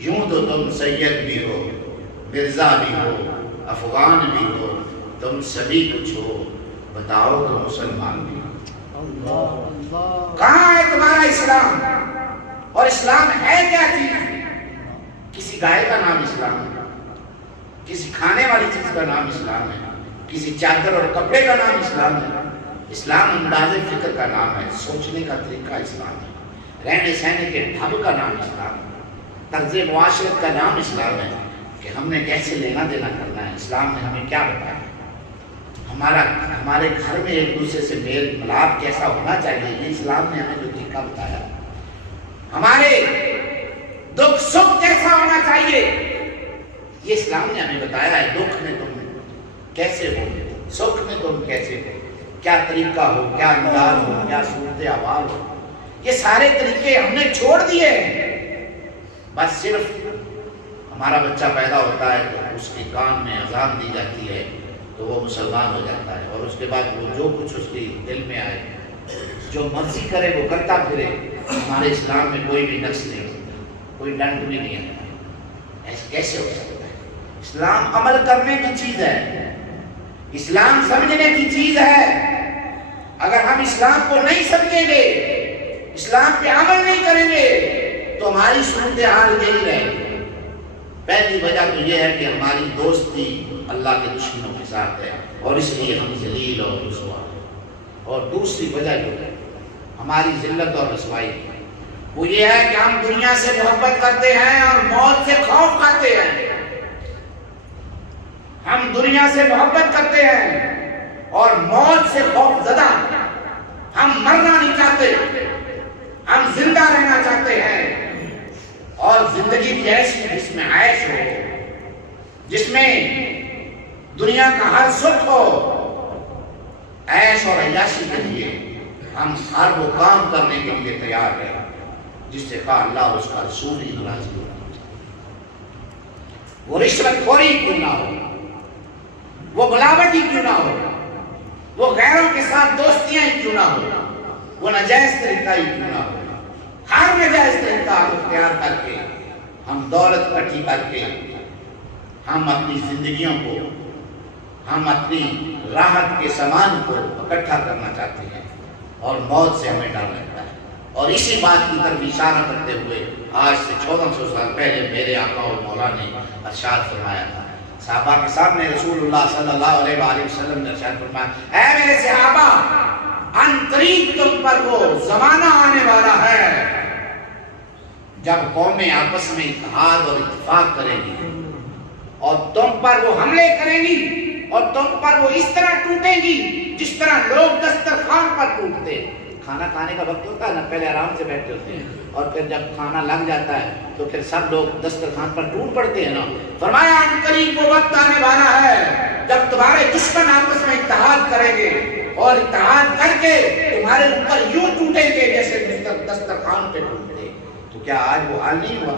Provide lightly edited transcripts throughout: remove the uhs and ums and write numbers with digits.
یوں تو تم سید بھی ہو، مرزا بھی ہو، افغان بھی ہو، تم سبھی کچھ ہو، بتاؤ تو مسلمان بھی ہو۔ کہاں ہے تمہارا اسلام؟ اور اسلام ہے کیا چیز؟ کسی گائے کا نام اسلام ہے، کسی کھانے والی چیز کا نام اسلام ہے، کسی چادر اور کپڑے کا نام اسلام ہے؟ اسلام انداز فکر کا نام ہے، سوچنے کا طریقہ اسلام ہے، رہنے سہنے کے ڈھنگ کا نام اسلام ہے، طرز معاشرت کا نام اسلام ہے کہ ہم نے کیسے لینا دینا کرنا ہے۔ اسلام نے ہمیں کیا بتایا؟ ہمارے گھر میں ایک دوسرے سے میل ملاپ کیسا ہونا چاہیے، یہ اسلام نے ہمیں جو طریقہ بتایا۔ ہمارے دکھ سکھ کیسا ہونا چاہیے، یہ اسلام نے ہمیں بتایا ہے۔ دکھ میں تم کیسے ہو، سکھ میں تم کیسے ہو، کیا طریقہ ہو، کیا انداز ہو، کیا صورت احوال ہو، یہ سارے طریقے ہم نے چھوڑ دیے ہیں۔ بس صرف ہمارا بچہ پیدا ہوتا ہے تو اس کے کان میں اذان دی جاتی ہے تو وہ مسلمان ہو جاتا ہے، اور اس کے بعد وہ جو کچھ اس کے دل میں آئے، جو مرضی کرے وہ کرتا پھرے۔ ہمارے اسلام میں کوئی بھی نقص نہیں ہوتا، کوئی ڈنڈ بھی نہیں آتا۔ ایسے کیسے ہو سکتا ہے؟ اسلام عمل کرنے کی چیز ہے، اسلام سمجھنے کی چیز ہے۔ اگر ہم اسلام کو نہیں سمجھیں گے، اسلام پہ عمل نہیں کریں گے تو ہماری صورتحال یہی رہے گی۔ پہلی وجہ تو یہ ہے کہ ہماری دوستی اللہ کے دشمنوں کے ساتھ ہے اور اس لیے ہم ذلیل اور رسوا ہیں۔ اور دوسری وجہ جو ہے ہماری ذلت اور رسوائی وہ یہ ہے کہ ہم دنیا سے محبت کرتے ہیں اور موت سے خوف کھاتے ہیں۔ ہم دنیا سے محبت کرتے ہیں اور موت سے خوف زدہ۔ ہم مرنا نہیں چاہتے، ہم زندہ رہنا چاہتے ہیں، اور زندگی بھی ایسی جس میں عیش ہو، جس میں دنیا کا ہر سکھ ہو۔ عیش اور عیاشی کے لیے ہم ہر وہ کام کرنے کے لیے تیار ہیں جس سے کہا اللہ اور اس کا رسول ہی راضی ہو۔ وہ رشوت خوری کیوں نہ ہو، وہ ملاوٹی کیوں نہ ہو، وہ غیروں کے ساتھ دوستیاں کیوں نہ ہو، وہ ناجائز طریقہ ہی کیوں نہ ہو۔ ہر ناجائز طریقہ اختیار کر کے ہم دولت اکٹھی کر کے ہم اپنی زندگیوں کو، ہم اپنی راحت کے سامان کو اکٹھا کرنا چاہتے ہیں، اور موت سے ہمیں ڈر لگتا ہے۔ اور اسی بات کی طرف اشارہ کرتے ہوئے آج سے 1400 سال پہلے میرے آقا و مولا نے ارشاد فرمایا تھا، صحابہ کے سامنے رسول اللہ صلی اللہ علیہ وآلہ وسلم نے ارشاد فرمایا، اے میرے صحابہ، ان قریب تم پر وہ زمانہ آنے والا ہے جب قومیں آپس میں اتحاد اور اتفاق کریں گی، اور تم پر وہ حملے کریں گی، اور تم پر وہ اس طرح ٹوٹیں گی جس طرح لوگ دسترخوان پر ٹوٹتے۔ کھانا کھانے کا وقت ہوتا ہے نا، پہلے آرام سے بیٹھے ہوتے ہیں، اور پھر جب کھانا لگ جاتا ہے تو پھر سب لوگ دسترخوان پر ٹوٹ پڑتے ہیں نا۔ فرمایا ان قریب وہ وقت آنے والا ہے جب تمہارے دشمن آپس میں اتحاد کریں گے، اور اتحاد کر کے تمہارے اوپر یوں ٹوٹیں گے جیسے دسترخوان پہ ٹوٹتے۔ تو کیا آج وہ حال نہیں ہوا؟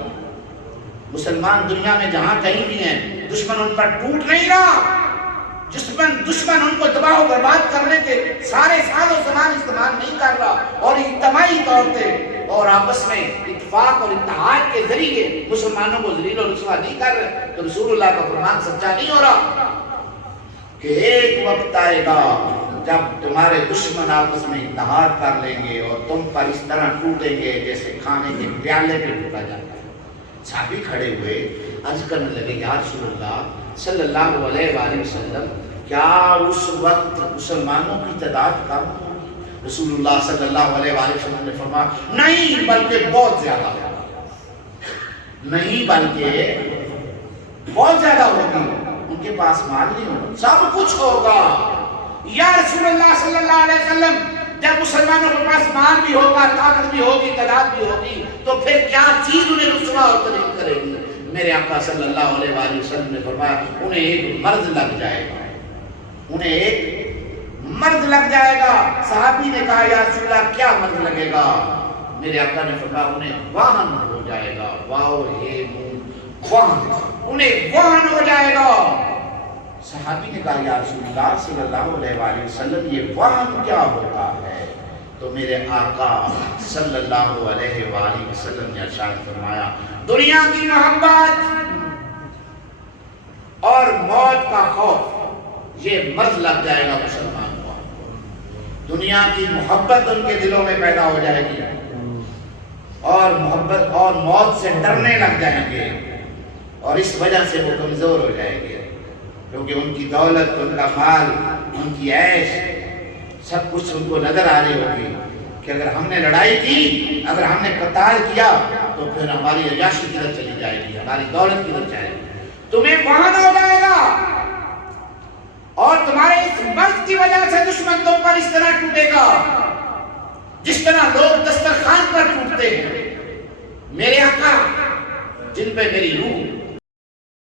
مسلمان دنیا میں جہاں کہیں بھی ہیں، دشمن ان پر ٹوٹ نہیں رہا، دشمن ان کو تباہ و برباد کرنے کے سارے سال و زمان استعمال نہیں کر رہا، اور اجتماعی طور پہ اور آپس میں اتفاق اور اتحاد کے ذریعے مسلمانوں کو ذلیل و رسوا نہیں کر رہے۔ تو رسول اللہ کا فرمان سچا نہیں ہو رہا کہ ایک وقت آئے گا جب تمہارے دشمن آپس میں اتحاد کر لیں گے اور تم پر اس طرح ٹوٹیں گے جیسے کھانے کے پیالے پہ ٹوٹا جاتا ہے۔ صحابی کھڑے ہوئے عرض کرنے لگے، یا رسول اللہ صلی اللہ علیہ وآلہ وسلم، کیا اس وقت مسلمانوں کی تعداد کم ہوگی؟ رسول اللہ صلی اللہ علیہ وآلہ وسلم نے فرمایا، نہیں بلکہ بہت زیادہ ہوگی، نہیں بلکہ بہت زیادہ ہوگی۔ ان کے پاس مال نہیں ہوگا، سب کچھ ہوگا۔ یا رسول اللہ صلی اللہ علیہ وسلم، جب مسلمانوں کے پاس مال بھی ہوگا، طاقت بھی ہوگی، تعداد بھی ہوگی، تو پھر کیا چیز انہیں رسوا اور ذلیل کرے گی؟ میرے آقا صلی اللہ علیہ وآلہ وسلم نے فرمایا، انہیں ایک مرض لگ جائے گا، انہیں ایک مرض لگ جائے گا۔ صحابی نے کہا، یا رسول اللہ کیا مرض لگے گا؟ میرے آقا نے فرمایا، انہیں واہن ہو جائے گا، واہن، انہیں واہن ہو جائے گا۔ صحابی نے کہا، یا رسول اللہ صلی اللہ علیہ وآلہ وسلم، یہ واہن کیا ہوتا ہے؟ تو میرے آقا صلی اللہ علیہ وآلہ وسلم نے ارشاد فرمایا دنیا کی محبت اور موت کا خوف یہ مرض لگ جائے گا مسلمان کو. دنیا کی محبت ان کے دلوں میں پیدا ہو جائے گی اور محبت اور موت سے ڈرنے لگ جائیں گے اور اس وجہ سے وہ کمزور ہو جائیں گے کیونکہ ان کی دولت ان کا مال ان کی عیش سب کچھ ان کو نظر آ رہی ہوگی کہ اگر ہم نے لڑائی کی اگر ہم نے قتال کیا تو پھر ہماری عیاشی کدھر چلی جائے گی ہماری دولت کدھر جائے گی. تمہیں وہاں ہو جائے گا اور تمہارے اس مرض کی وجہ سے دشمن تم پر اس طرح ٹوٹے گا جس طرح لوگ دسترخوان پر ٹوٹتے ہیں. میرے آقا جن پہ میری روح